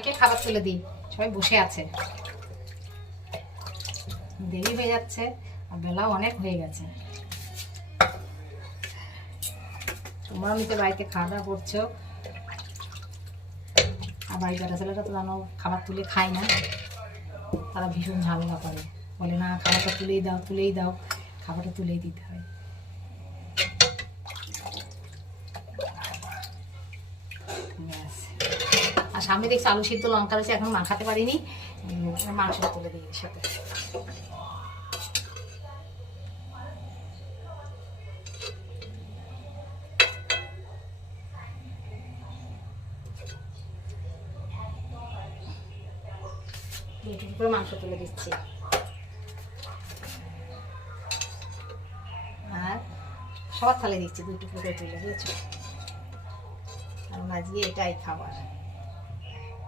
সবাইকে খাবার তুলে দিই, সবাই বসে আছে, দেরি হয়ে যাচ্ছে আর বেলাও অনেক হয়ে গেছে। তোমরাও নিতে বাড়িতে খাওয়া দাওয়া করছো। আর বাড়ি বেটা ছেলেটা তো জানো খাবার তুলে খায় না, তারা ভীষণ ঝামেলা করে, বলে না খাবারটা তুলেই দাও তুলেই দাও, খাবারটা তুলেই দিতে হয়। ব্যাস, আর সামনে দেখছি আলু সিদ্ধ লঙ্কা রয়েছে, এখন মাখাতে পারিনি, মাংসটা তুলে দিই এর সাথে। দুটো করে মাংস তুলে দিচ্ছি, আর সবার থালে দিচ্ছি 2 টুকরো করে তুলে দিয়েছো, আর মাঝিয়ে এটাই খাবার।